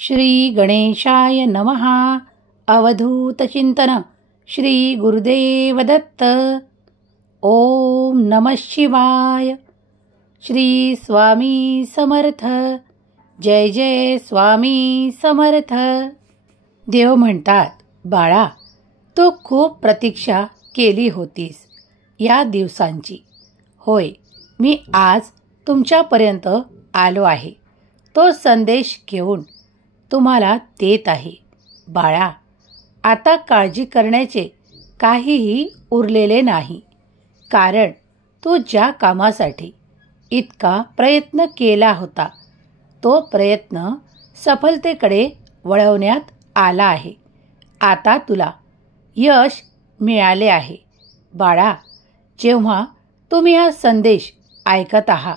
श्री गणेशाय नमः. अवधूत चिंतन श्री गुरुदेव दत्त. ओम नमः शिवाय. श्री स्वामी समर्थ. जय जय स्वामी समर्थ. देव म्हणतात, बाळा, तू खूप प्रतीक्षा केली होतीस या दिवसांची. होय, मी आज तुमच्यापर्यंत आलो आहे. तो संदेश घेऊन तुम्हाला देत आहे. बाळा, आता काळजी करण्याचे काहीही उरलेले नाही. कारण तू ज्या कामासाठी इतका प्रयत्न केला होता, तो प्रयत्न सफलतेकडे वळवण्यात आला आहे. आता तुला यश मिळाले आहे. बाळा, जेव्हा तुम्ही हा संदेश ऐकत आहात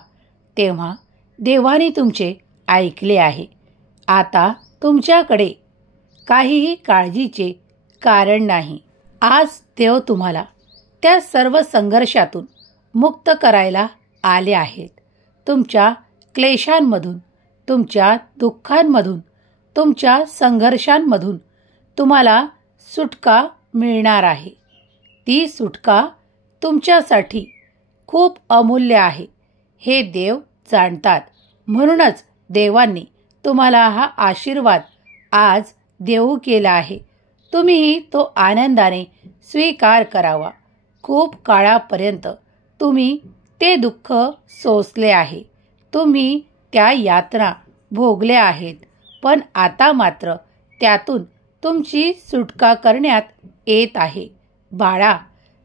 तेव्हा देवाने तुमचे ऐकले आहे. आता तुमच्याकडे काहीही काळजीचे कारण नाही. आज देव तुम्हाला त्या सर्व संघर्षातून मुक्त करायला आले आहेत. तुमच्या क्लेशांमधून, तुमच्या दुःखांमधून, तुमच्या संघर्षांमधून तुम्हाला सुटका मिळणार आहे. ती सुटका तुमच्यासाठी खूप अमूल्य आहे हे देव जाणतात. म्हणूनच देवांनी तुम्हाला हा आशीर्वाद आज देऊ केला आहे. तुम्हीही तो आनंदाने स्वीकार करावा. खूप काळापर्यंत तुम्ही ते दुःख सोसले आहे. तुम्ही त्या यातना भोगल्या आहेत. पण आता मात्र त्यातून तुमची सुटका करण्यात येत आहे. बाळा,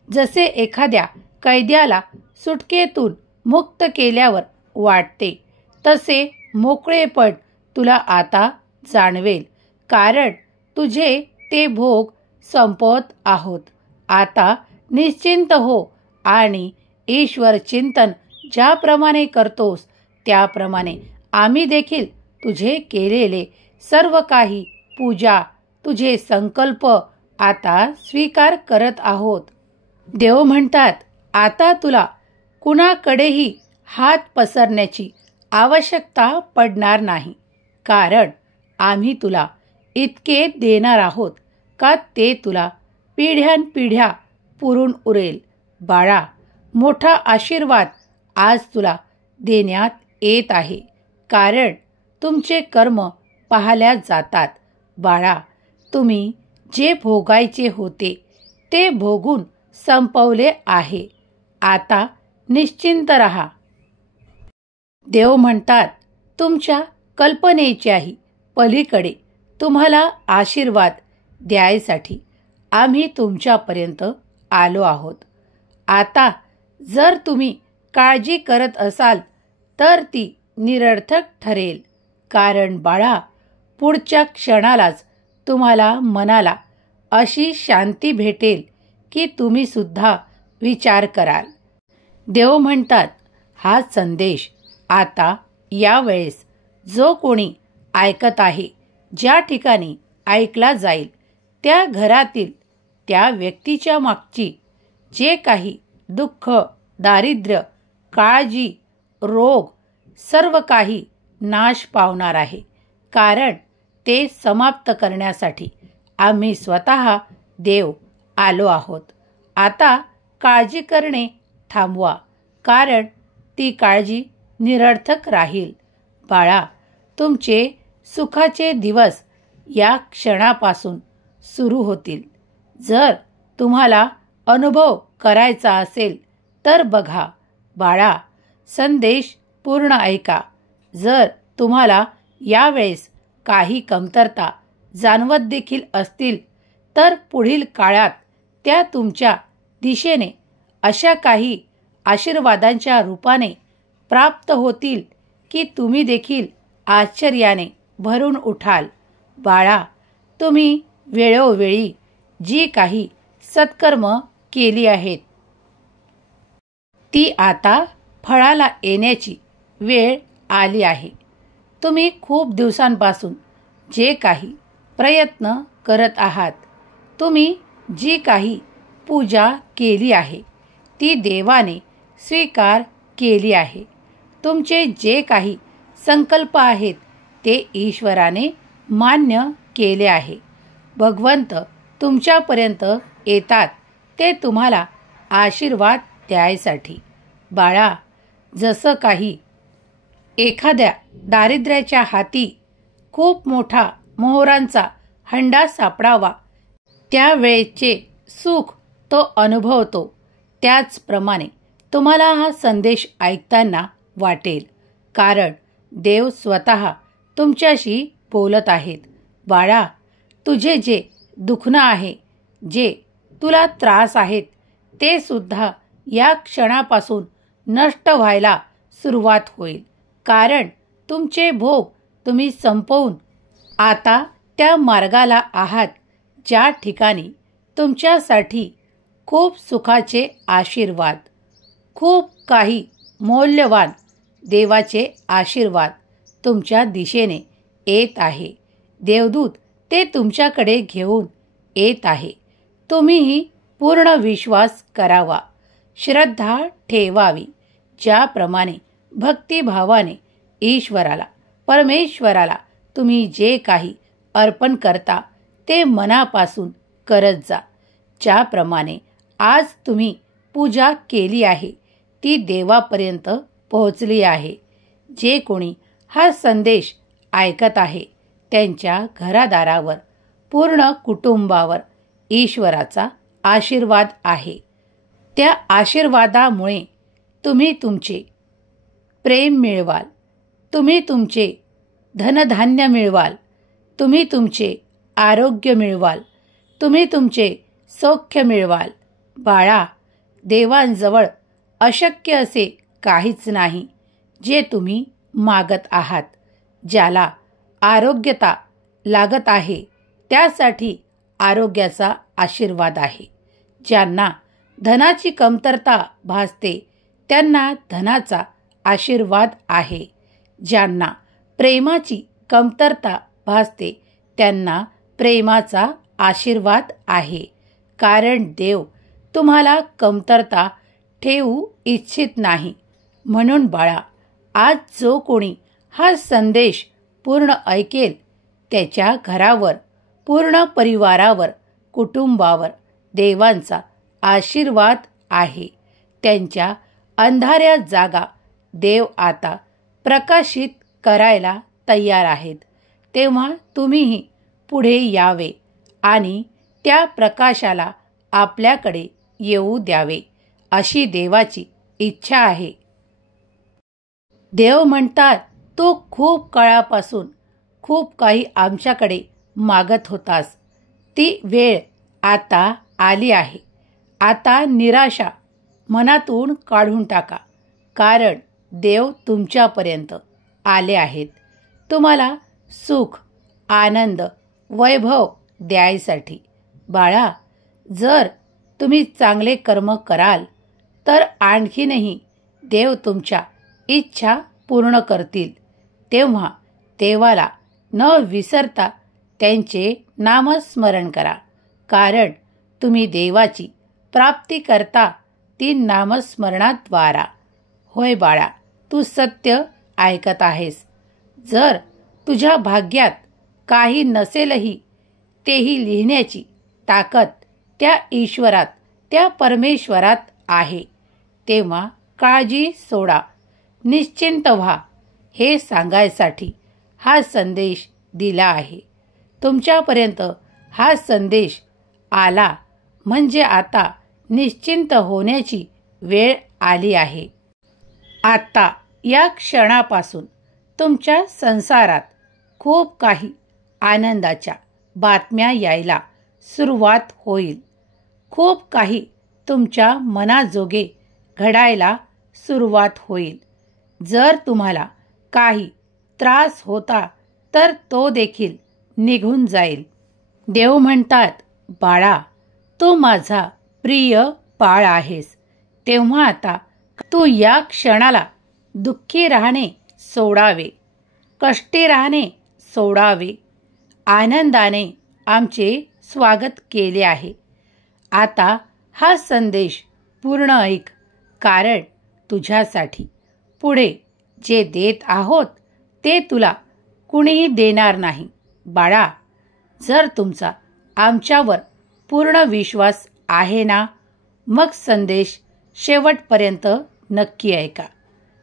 जसे एखाद्या कैद्याला सुटकेतून मुक्त केल्यावर वाटते, तसे मोकळेपण तुला आता जाणवेल. कारण तुझे ते भोग संपवत आहोत. आता निश्चिंत हो आणि ईश्वर चिंतन ज्याप्रमाणे करतोस त्याप्रमाणे आम्ही देखील तुझे केलेले सर्व काही पूजा, तुझे संकल्प आता स्वीकार करत आहोत. देव म्हणतात, आता तुला कुणाकडेही हात पसरण्याची आवश्यकता पडणार नाही. कारण आम्ही तुला इतके देणार आहोत का ते तुला पिढ्यानपिढ्या पुरून उरेल. बाळा, मोठा आशीर्वाद आज तुला देण्यात येत आहे. कारण तुमचे कर्म पाहिल्या जातात. बाळा, तुम्ही जे भोगायचे होते ते भोगून संपवले आहे. आता निश्चिंत रहा. देव म्हणतात, तुमच्या कल्पनेच्याही पलीकडे तुम्हाला आशीर्वाद द्यायसाठी आम्ही तुमच्यापर्यंत आलो आहोत. आता जर तुम्ही काळजी करत असाल तर ती निरर्थक ठरेल. कारण बाळा, पुढच्या क्षणालाच तुम्हाला मनाला अशी शांती भेटेल की तुम्ही सुद्धा विचार कराल. देव म्हणतात, हा संदेश आता यावेळेस जो कोणी ऐकत आहे, ज्या ठिकाणी ऐकला जाईल त्या घरातील त्या व्यक्तीच्या मागची जे काही दुःख, दारिद्र्य, काळजी, रोग सर्व काही नाश पावणार आहे. कारण ते समाप्त करण्यासाठी आम्ही स्वतः देव आलो आहोत. आता काळजी करणे थांबवा. कारण ती काळजी निरर्थक राहील. बाळा, तुमचे सुखाचे दिवस या क्षणापासून सुरू होतील. जर तुम्हाला अनुभव करायचा असेल तर बघा. बाळा, संदेश पूर्ण ऐका. जर तुम्हाला यावेळेस काही कमतरता जाणवत देखील असतील तर पुढील काळात त्या तुमच्या दिशेने अशा काही आशीर्वादांच्या रूपाने प्राप्त होतील की तुम्ही देखील आश्चर्याने भरून उठाल. बाळा, तुम्ही वेळोवेळी जी काही सत्कर्म केली आहेत ती आता फळाला येण्याची वेळ आली आहे. तुम्ही खूप दिवसांपासून जे काही प्रयत्न करत आहात, तुम्ही जी काही पूजा केली आहे ती देवाने स्वीकार केली आहे. तुमचे जे काही संकल्प आहेत ते ईश्वराने मान्य केले आहे. भगवंत तुमच्यापर्यंत येतात ते तुम्हाला आशीर्वाद द्यायसाठी. बाळा, जसं काही एखाद्या दारिद्र्याच्या हाती खूप मोठा मोहरांचा हंडा सापडावा, त्यावेळेचे सुख तो अनुभवतो, त्याचप्रमाणे तुम्हाला हा संदेश ऐकताना वाटेल, कारण देव स्वतः तुमच्याशी बोलत आहेत. बाळा, तुझे जे दुखणं आहे, जे तुला त्रास आहेत, ते सुद्धा या क्षणापासून नष्ट व्हायला सुरुवात होईल, कारण तुमचे भोग तुम्ही संपवून आता त्या मार्गाला आहात ज्या ठिकाणी तुमच्यासाठी खूप सुखाचे आशीर्वाद, खूप काही मौल्यवान देवाचे आशीर्वाद तुमच्या दिशेने येत आहे. देवदूत ते तुमच्याकडे घेऊन येत आहे. तुम्हीही पूर्ण विश्वास करावा, श्रद्धा ठेवावी. ज्याप्रमाणे भक्तिभावाने ईश्वराला, परमेश्वराला तुम्ही जे काही अर्पण करता ते मनापासून करत जा. ज्याप्रमाणे आज तुम्ही पूजा केली आहे ती देवापर्यंत पोहोचली आहे. जे कोणी हा संदेश ऐकत आहे त्यांच्या घरादारावर, पूर्ण कुटुंबावर ईश्वराचा आशीर्वाद आहे. त्या आशीर्वादामुळे तुम्ही तुमचे प्रेम मिळवाल, तुम्ही तुमचे धनधान्य मिळवाल, तुम्ही तुमचे आरोग्य मिळवाल, तुम्ही तुमचे सौख्य मिळवाल. बाळा, देवांजवळ अशक्य असे काहीच नाही जे तुम्ही मागत आहात. ज्याला आरोग्यता लागत आहे त्यासाठी आरोग्याचा आशीर्वाद आहे. ज्यांना धनाची कमतरता भासते त्यांना धनाचा आशीर्वाद आहे. ज्यांना प्रेमाची कमतरता भासते त्यांना प्रेमाचा आशीर्वाद आहे. कारण देव तुम्हाला कमतरता ठेवू इच्छित नाही. म्हणून बाळा, आज जो कोणी हा संदेश पूर्ण ऐकेल त्याच्या घरावर, पूर्ण परिवारावर, कुटुंबावर देवांचा आशीर्वाद आहे. त्यांच्या अंधाऱ्या जागा देव आता प्रकाशित करायला तयार आहेत. तेव्हा तुम्हीही पुढे यावे आणि त्या प्रकाशाला आपल्याकडे येऊ द्यावे, अशी देवाची इच्छा आहे. देव म्हणतात, तू खूप काळापासून खूप काही आमच्याकडे मागत होतास. ती वेळ आता आली आहे. आता निराशा मनातून काढून टाका, कारण देव तुमच्यापर्यंत आले आहेत तुम्हाला सुख, आनंद, वैभव द्यायसाठी. बाळा, जर तुम्ही चांगले कर्म कराल तर आणखीनही देव तुमच्या इच्छा पूर्ण करतील. तेव्हा देवाला न विसरता त्यांचे नामस्मरण करा, कारण तुम्ही देवाची प्राप्ती करता ती नामस्मरणाद्वारा. होय बाळा, तू सत्य ऐकत आहेस. जर तुझ्या भाग्यात काही नसेलही तेही लिहिण्याची ताकद त्या ईश्वरात, त्या परमेश्वरात आहे. तेव्हा काळजी सोडा, निश्चिंत व्हा, हे सांगायसाठी हा संदेश दिला आहे. तुमच्यापर्यंत हा संदेश आला म्हणजे आता निश्चिंत होण्याची वेळ आली आहे. आता या क्षणापासून तुमच्या संसारात खूप काही आनंदाच्या बातम्या यायला सुरुवात होईल. खूप काही तुमच्या मनाजोगे घडायला सुरुवात होईल. जर तुम्हाला काही त्रास होता तर तो देखील निघून जाईल. देव म्हणतात, बाळा, तू माझा प्रिय बाळ आहेस. तेव्हा आता तू या क्षणाला दुःखी राहणे सोडावे, कष्टी राहणे सोडावे. आनंदाने आमचे स्वागत केले आहे. आता हा संदेश पूर्ण ऐक, कारण तुझ्यासाठी पुढे जे देत आहोत ते तुला कुणीही देणार नाही. बाळा, जर तुमचा आमच्यावर पूर्ण विश्वास आहे ना, मग संदेश शेवटपर्यंत नक्की ऐका.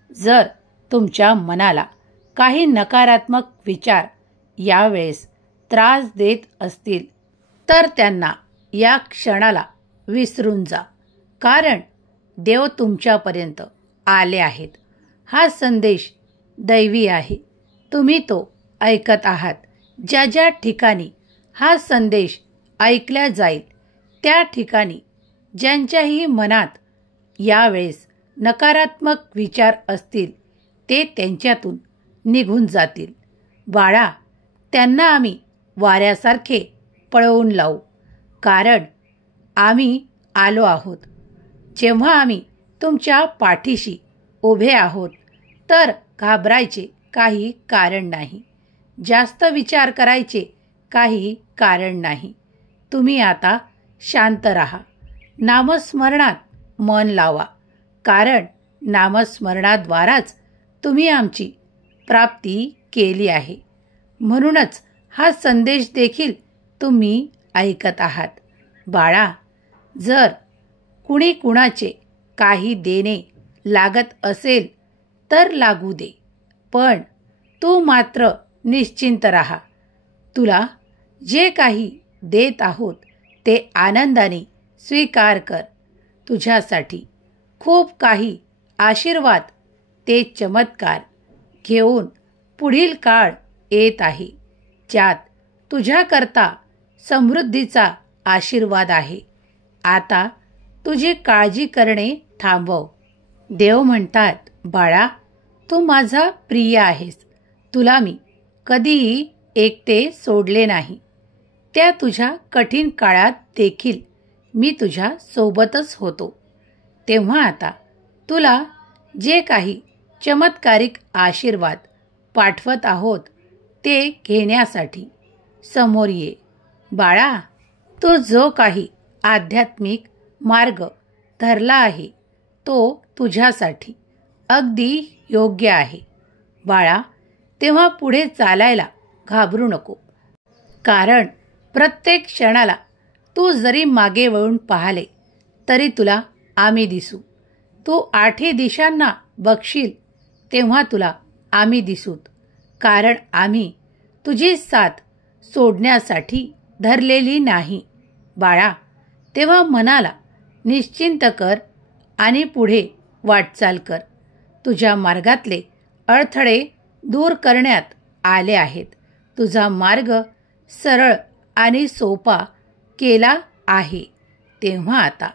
जर तुमच्या मनाला काही नकारात्मक विचार यावेळेस त्रास देत असतील तर त्यांना या क्षणाला विसरून जा, कारण देव तुमच्यापर्यंत आले आहेत. हा संदेश दैवी आहे. तुम्ही तो ऐकत आहात. ज्या ज्या ठिकाणी हा संदेश ऐकला जाईल त्या ठिकाणी ज्यांच्याही मनात यावेळेस नकारात्मक विचार असतील ते त्यांच्यातून निघून जातील. बाळा, त्यांना आम्ही वाऱ्यासारखे पळवून लावू, कारण आम्ही आलो आहोत. जेव्हा आम्ही तुमच्या पाठीशी उभे आहोत तर घाबरायचे काही कारण नाही. जास्त विचार करायचे काही कारण नाही. तुम्ही आता शांत राहा. नामस्मरणात मन लावा, कारण नामस्मरणाद्वाराच तुम्ही आमची प्राप्ती केली आहे. म्हणूनच हा संदेश देखील तुम्ही ऐकत आहात. बाळा, जर कुणी कुणाचे काही देणे लागत असेल तर लागू दे, पण तू मात्र निश्चिंत राहा. तुला जे काही देत आहोत ते आनंदाने स्वीकार कर. तुझ्यासाठी खूप काही आशीर्वाद, ते चमत्कार घेऊन पुढील काळ येत आहे, ज्यात तुझ्याकरता समृद्धीचा आशीर्वाद आहे. आता तुझी काळजी करणे थांबव. देव म्हणतात, बाळा, तू माझा प्रिय आहेस. तुला मी कधीही एकटे सोडले नाही. त्या तुझ्या कठीण काळात देखील मी तुझ्या सोबतच होतो. तेव्हा आता तुला जे काही चमत्कारिक आशीर्वाद पाठवत आहोत ते घेण्यासाठी समोर ये. बाळा, तू जो काही आध्यात्मिक मार्ग धरला आहे तो तुझ्यासाठी अगदी योग्य आहे. बाळा, तेव्हा पुढे चालायला घाबरू नको, कारण प्रत्येक क्षणाला तू जरी मागे वळून पाहिले तरी तुला आम्ही दिसू. तू 8 दिशांना बघशील तेव्हा तुला आम्ही दिसूत, कारण आम्ही तुझी साथ सोडण्यासाठी धरलेली नाही. बाळा, तेव्हा मनाला निश्चिंत कर आणि पुढे वाटचाल कर. तुझ्या मार्गातले अडथळे दूर करण्यात आले आहेत. तुझा मार्ग सरळ आणि सोपा केला आहे. तेव्हा आता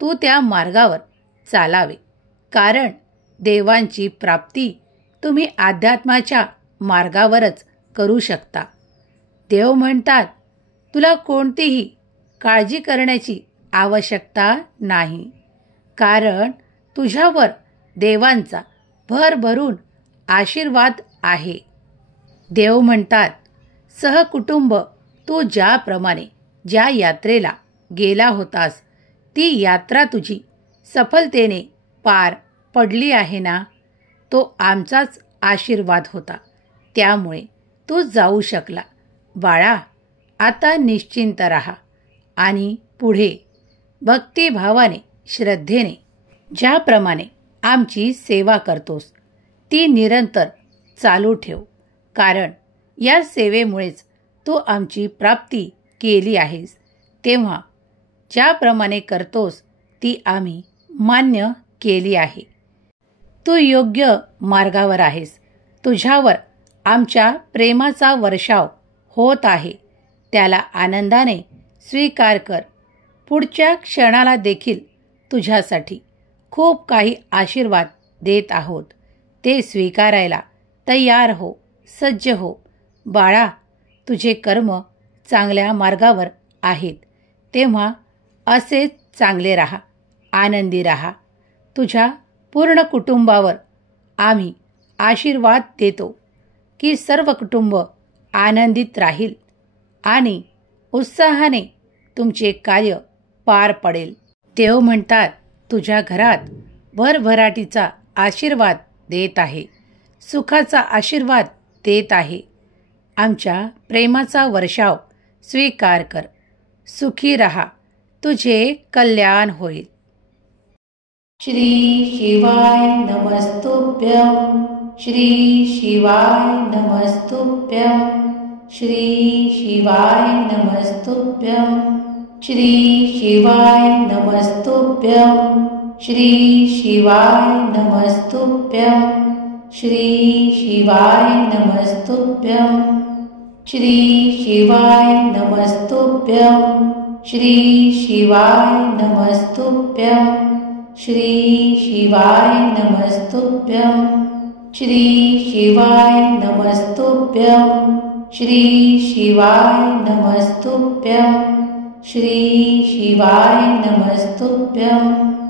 तू त्या मार्गावर चालावे, कारण देवांची प्राप्ती तुम्ही अध्यात्माच्या मार्गावरच करू शकता. देव म्हणतात, तुला कोणतीही काळजी करण्याची आवश्यकता नाही, कारण तुझ्यावर देवांचा भरभरून आशीर्वाद आहे. देव म्हणतात, सहकुटुंब तू ज्याप्रमाणे ज्या यात्रेला गेला होतास ती यात्रा तुझी सफलतेने पार पडली आहे ना. तो आमचाच आशीर्वाद होता, त्यामुळे तू जाऊ शकला. बाळा, आता निश्चिंत राहा आणि पुढे भक्तिभावाने, श्रद्धेने ज्याप्रमाणे आमची सेवा करतोस ती निरंतर चालू ठेव, कारण या सेवेमुळेच तू आमची प्राप्ती केली आहेस. तेव्हा ज्याप्रमाणे करतोस ती आम्ही मान्य केली आहे. तू योग्य मार्गावर आहेस. तुझ्यावर आमच्या प्रेमाचा वर्षाव होत आहे, त्याला आनंदाने स्वीकार कर. पुढच्या क्षणाला देखील तुझ्यासाठी खूप काही आशीर्वाद देत आहोत. ते स्वीकारायला तयार हो, सज्ज हो. बाळा, तुझे कर्म चांगल्या मार्गावर आहेत, तेव्हा असेच चांगले राहा, आनंदी राहा. तुझ्या पूर्ण कुटुंबावर आम्ही आशीर्वाद देतो की सर्व कुटुंब आनंदित राहील आणि उत्साहाने तुमचे कार्य पार पडेल. देव म्हणतात, तुझ्या घरात भरभराटीचा आशीर्वाद देत आहे, सुखाचा आशीर्वाद देत आहे. आमच्या प्रेमाचा वर्षाव स्वीकार कर. सुखी रहा. तुझे कल्याण होईल. श्री शिवाय नमस्तुभ्यं. श्री शिवाय नमस्तुभ्यं. श्री शिवाय नमस्तुभ्यं. श्री शिवाय नमस्तुभ्यं. श्री शिवाय नमस्तुभ्यं. श्री शिवाय नमस्तुभ्यं. श्री शिवाय नमस्तुभ्यं. श्री शिवाय नमस्तुभ्यं. श्री शिवाय नमस्तुभ्यं. श्री शिवाय नमस्तुभ्यं. श्री शिवाय नमस्तुभ्यं. श्री शिवाय नमस्तुभ्यं.